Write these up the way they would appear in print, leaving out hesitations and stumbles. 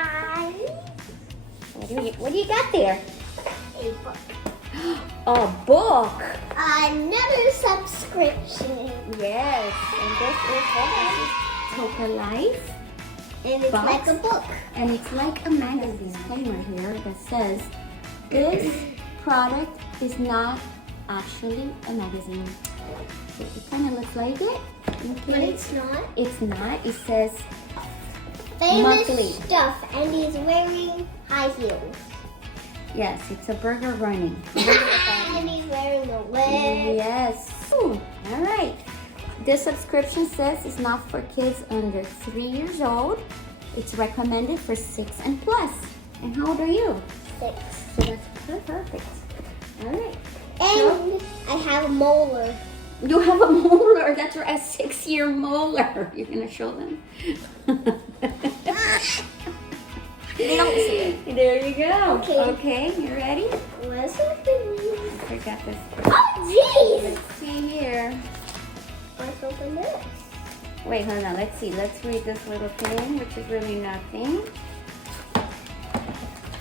surprise. What do you got there? A book. A book. Another subscription. Yes, and this is Toca Life. And it's Box. like a book. And it's like a magazine disclaimer here that says this product is not actually a magazine. So it kind of looks like it. But it's not. It's not. It says Famous monthly. stuff, and he's wearing high heels. Yes, it's a burger running. And he's wearing a wig. Yes. Ooh, all right. This subscription says it's not for kids under 3 years old. It's recommended for 6 and plus. And how old are you? 6. So that's perfect. All right. And I have a molar. You have a molar. That's a 6-year molar. You're gonna show them. They don't see it. There you go. Okay. Okay. You ready? Let's open this. I forgot this. Oh, jeez! Let's see here. Let's open this. Wait, hold on. Let's see. Let's read this little thing, which is really nothing.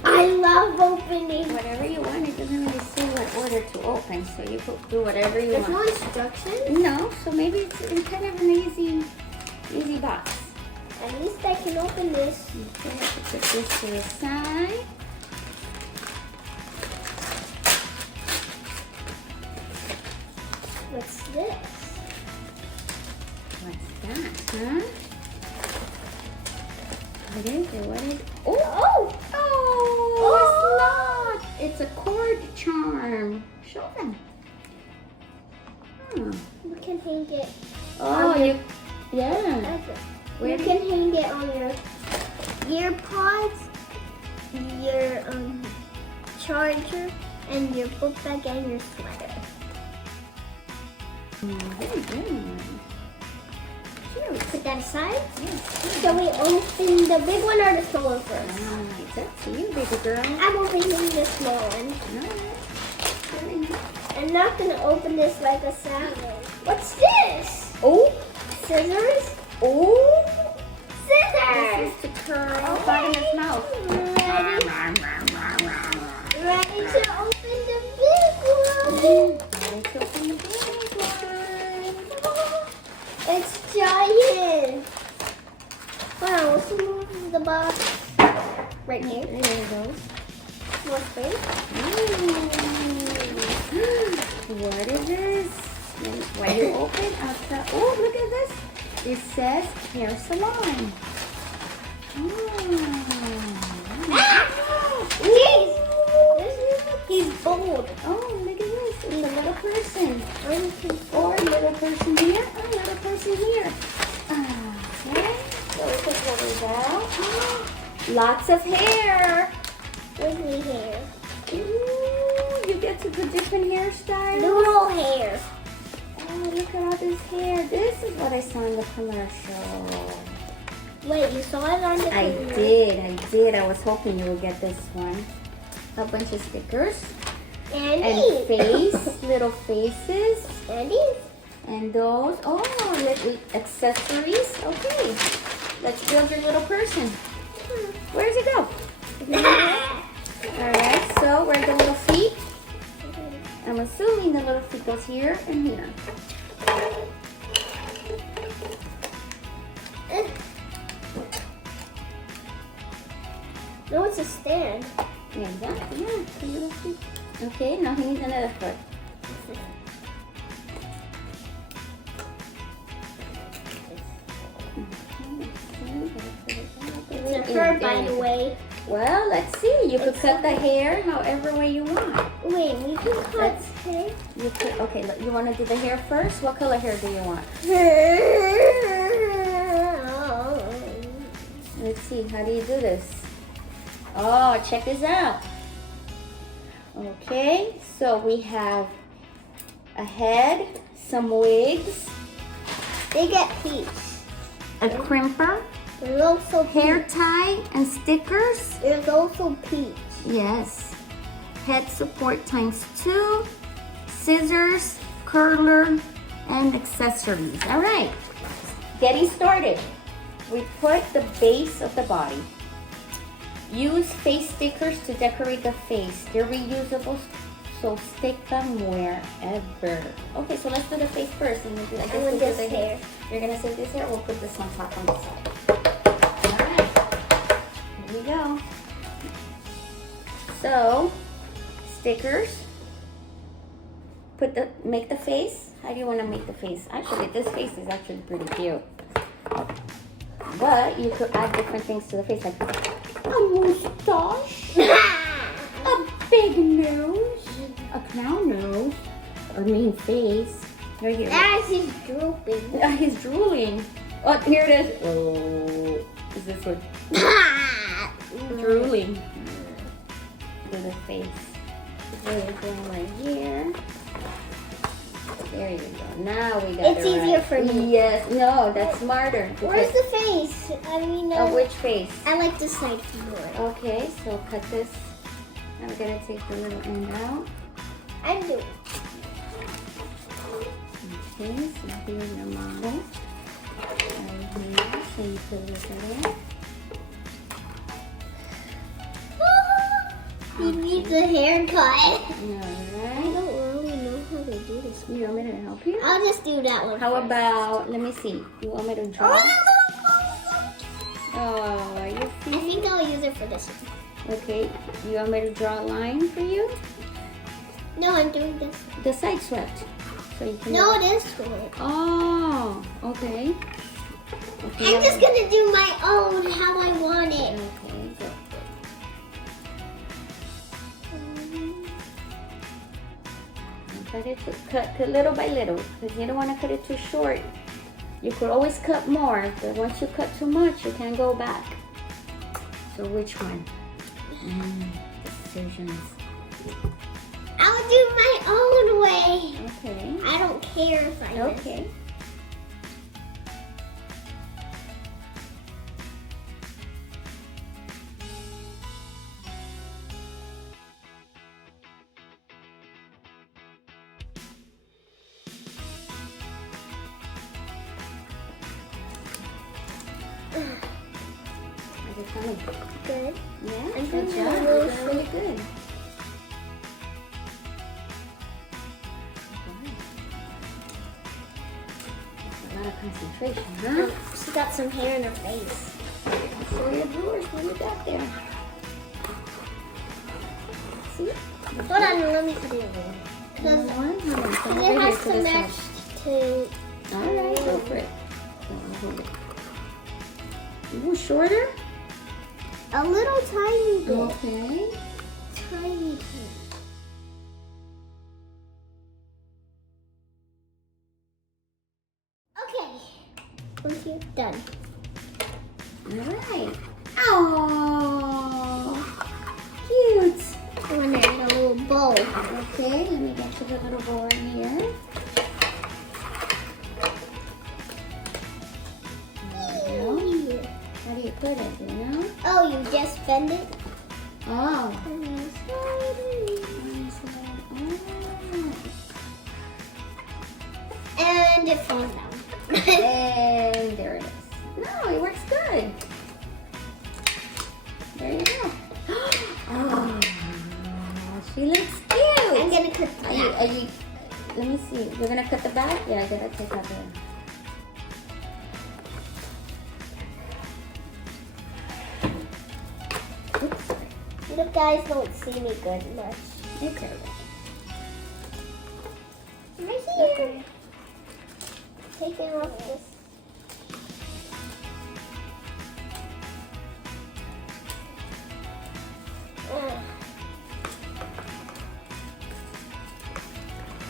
I love opening. Whatever you want. It doesn't really say what order to open, so you could do whatever you There's want. no instructions. No, so maybe it's kind of an easy box. At least I can open this. Okay, I have to put this to the side. What's this? What's that, huh? What is it? What is it? Oh! Oh! Oh! It's a cord charm. Show them. Hmm. You can hang it. Oh, on your- you. Yeah. That's it. Where You do can hang it on your ear pods, your charger, and your book bag and your sweater. Very good. Here, we put that aside. Yes. So we open the big one or the small one first? Alright, that's you, baby girl. I'm opening the small one. Alright. I'm not gonna open this like a salad. What's this? Oh! Scissors? Oh! Scissors! This is to curl Vitamin's mouth. Ready to open the big one. Let's open the big one. It's giant. Wow, let's move the box right here. There it goes. More space. What is this? When you open outside, oh, look at this. It says Hair Salon. Jeez! He's bold. Oh, look at this. It's a little person. I'm Or a little person here, or a little person here. Okay. So we take one of these out. Lots of hair. wiggly hair. Ooh, you get to put different hairstyles. Noodle hair. Oh, look at all this hair. This is what I saw in the commercial. Wait, you saw it on the I computer? did. I was hoping you would get this one. A bunch of stickers. And And these. little faces. And these. And those, oh, little accessories. Okay, let's build your little person. Where does it go? All right, so where are the little feet? I'm assuming the little feet goes here and here. No, it's a stand. Exactly, yeah, the little feet. Okay, now he needs another foot. It's a fur, by the way. Well, let's see. You could cut the hair however way you want. Wait, we can cut hair. You could, okay, look, you want to do the hair first? What color hair do you want? Let's see. How do you do this? Oh, check this out. Okay, so we have a head, some wigs, They get peach. a crimper, There's also hair tie, and stickers. There's also peach. Yes. Head support ×2, scissors, curler, and accessories. All right. Getting started. We put the base of the body. Use face stickers to decorate the face. They're reusable, so stick them wherever. Okay, so let's do the face first. And maybe I guess we'll do this the hair. You're gonna save this hair. We'll put this on top on the side. All right, here we go. So, stickers. Make the face. How do you want to make the face? Actually, this face is actually pretty cute. But you could add different things to the face, like a mustache, a big nose, a clown nose, a mean face. Right here. He's drooping. He's drooling. Oh, here it is. Oh, is this one? Drooling. Do the face. There you go, right here. There you go. Now we got it. It's easier right. for me. Yes. No, that's smarter. Where's the face? I mean, which face? I like this side more. Okay, so cut this. I'm gonna take the little end out. I do. Okay, so here's your model. Right here, so you can look at it. He needs a haircut. I Alright. don't really know how they do this. You want me to help you? I'll just do that one. How first. about, let me see. You want me to draw? Oh, you see? I think I'll use it for this one. Okay, you want me to draw a line for you? No, I'm doing this. The side swept. So you can. No, it is one. Oh, okay. Okay. I'm just gonna do my own how I want it. Okay, go. Cut little by little, because you don't want to cut it too short. You could always cut more, but once you cut too much, you can't go back. So which one? Decisions. I'll do my own way. Okay. I don't care if I miss. Okay. How's it coming? Good. Yeah, I'm good doing job. a You're little doing really good. A lot of concentration, huh? She got some hair in her face. Show your viewers what you got there. See? Hold on, let me put it over. Because it has to match to... Alright, go for it. Hold it. Ooh, shorter? A little tiny bit. Okay. Tiny bit. Okay. Once you're done. Alright. Oh, cute. I'm gonna add a little bow. Okay, let me get to the little board here. How do you put it, you know? Oh, you just bend it? Oh. And it falls down. And there it is. No, it works good. There you go. Oh, she looks cute. I'm gonna cut the back. Let me see. You're gonna cut the back? Yeah, I gotta take out the. Oops. The guys don't see me good much. It's alright. Right here. Okay. Taking off this.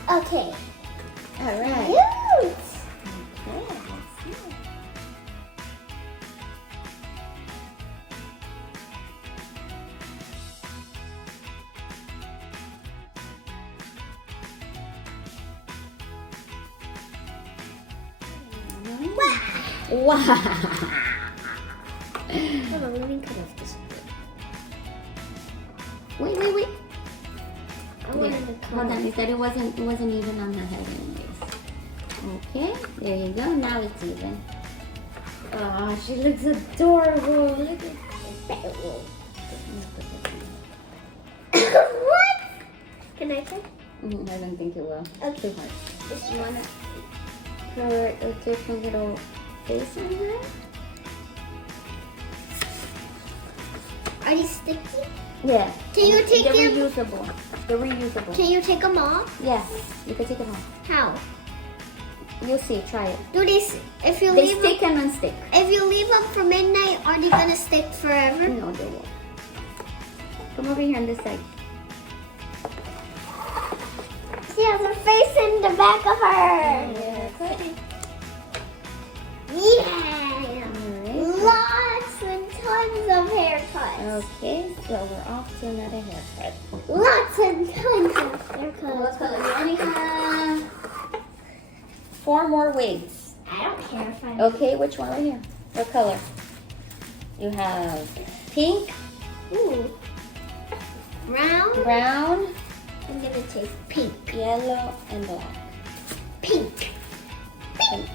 Okay. Alright. Cute. Okay, let's see. Wow. Hold on, let me cut off this one. Wait. I wanted to cut Hold on, off. you said it wasn't even on her head anyways. Okay, there you go. Now it's even. Oh, she looks adorable. Look at that. What? Can I try? I don't think it will. Okay. Too hard. Just want to put a different little face on here. Are these sticky? Yeah. Can you take They're them? reusable. They're reusable. Can you take them off? Yeah, you can take it off. How? You'll see. Try it. Do these? If you They leave stick them, and unstick. if you leave them for midnight, are they gonna stick forever? No, they won't. Come over here on this side. She has her face in the back of her. Yeah. Alright. Lots and tons of haircuts. Okay, so we're off to another haircut. Lots and tons of haircuts. What color? We only have 4 more wigs. I don't care if I. Okay, which one right here? What color? You have pink, Ooh. Brown. brown, I'm gonna take pink. yellow, and black. Pink. Pink.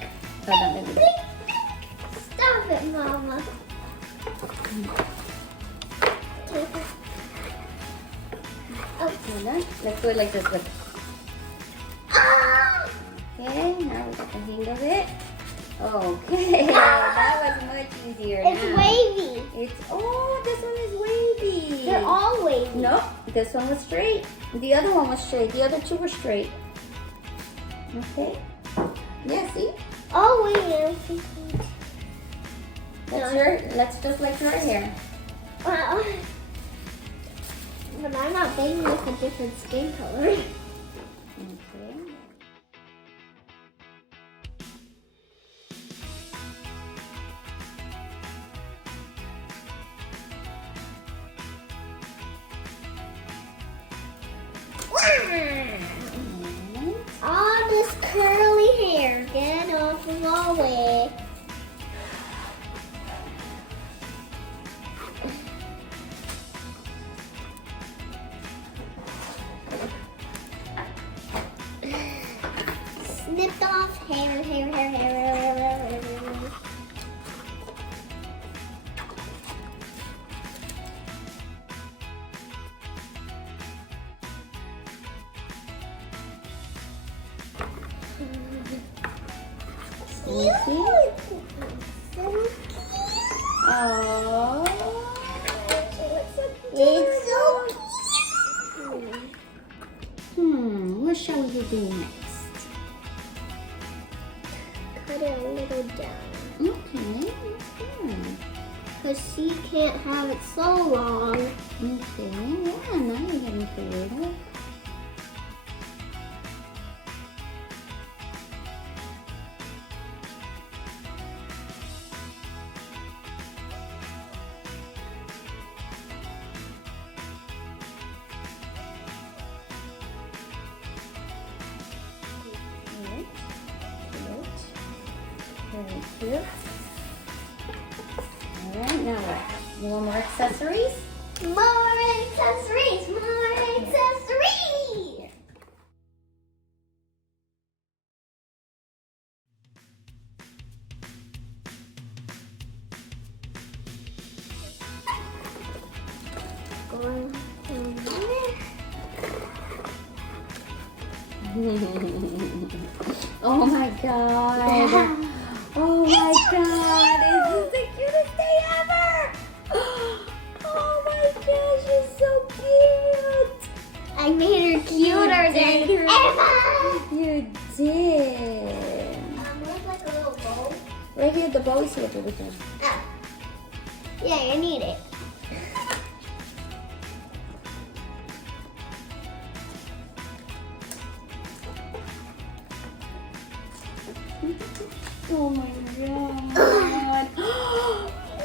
Hold on, let me Pink. Stop it, Mama. Take it. Oh. Hold on. Let's do it like this. Look. Ah! Okay, now we got the hang of it. Okay, that was much easier It's now. wavy. Oh, this one is wavy. They're all wavy. Nope, this one was straight. The other one was straight. The other 2 were straight. Okay. Yeah, see? Oh, wait. Let's just like your hair. Wow. But I'm not baby with a different skin color. Okay. All this curly hair, get off of our way. Snipped off hair. You see? Oh. It's so cute. What shall we do next? Cut it a little down. Okay, that's good. Because she can't have it so long. Okay, yeah, now you're getting creative. Very cute. Alright, now what? You want more accessories? More accessories! More accessories! Going in there. Oh my god. Oh my god. This is the cutest day ever. Oh my gosh, she's so cute. I made her cuter than ever! You did. Where's like a little bowl? Right here, the bow is here, over there. Ah. Yeah, I need it. Oh my god.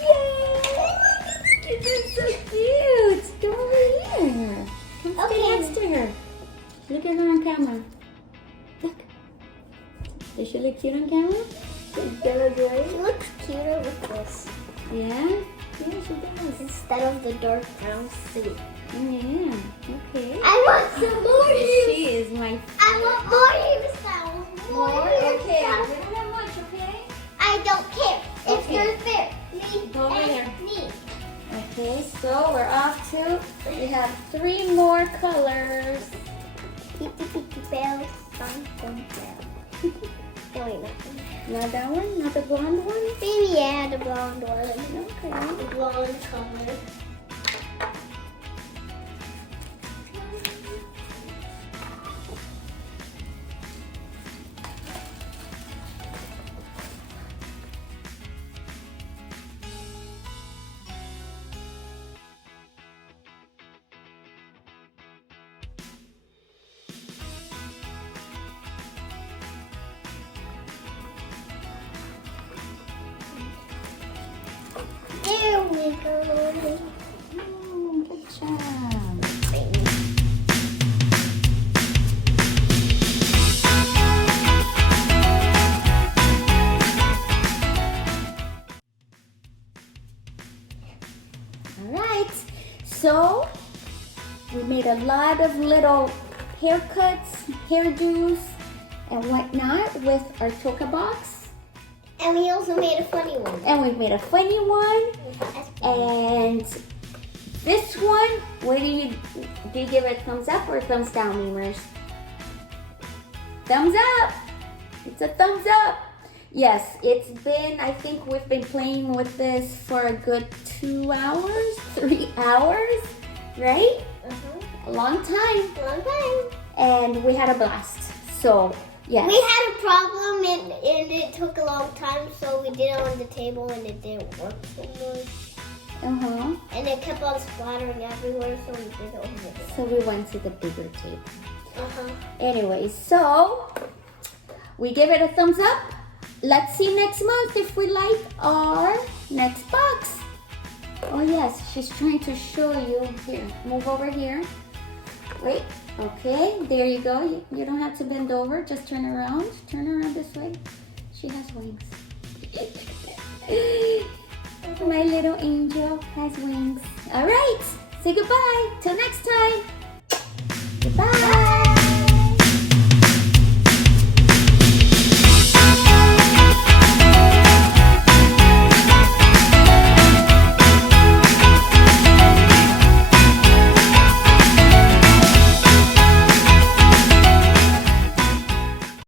Yay! You're just so cute. Come over here. Come stay Okay. next to her. Look at her on camera. Look. Does she look cute on camera? She looks cuter with this Yeah? Yeah, she does. instead of the dark brown suit. Yeah. Okay. I want some more She is my I want more hairstyles. More Okay. hairstyles. We don't have much, okay? I don't care. If Okay. you're fair, me Go over and there. me. Okay. Okay, so we're off to, we have 3 more colors. Kitty kitty bells, bum bum bell. No, wait, not that. Not that one? Not the blonde one? Maybe yeah, the blonde one. Okay. The blonde color. There we go. Good job. Alright, so we made a lot of little haircuts, hairdos, and whatnot with our Toca box. And we also made a funny one. And we've made a funny one. And this one, do you give it a thumbs up or a thumbs down, memers? Thumbs up. It's a thumbs up. Yes, it's been, I think we've been playing with this for a good 2 hours, 3 hours, right? A long time. Long time. And we had a blast. So, yes. We had a problem and it took a long time, so we did it on the table and it didn't work so much. And it kept on splattering everywhere, so we did it over there. So we went to the bigger table. Anyway, so we give it a thumbs up. Let's see next month if we like our next box. Oh yes, she's trying to show you. Here, move over here. Wait, okay, there you go. You don't have to bend over, just turn around. Turn around this way. She has wings. My little angel has wings. All right, say goodbye. Till next time. Goodbye.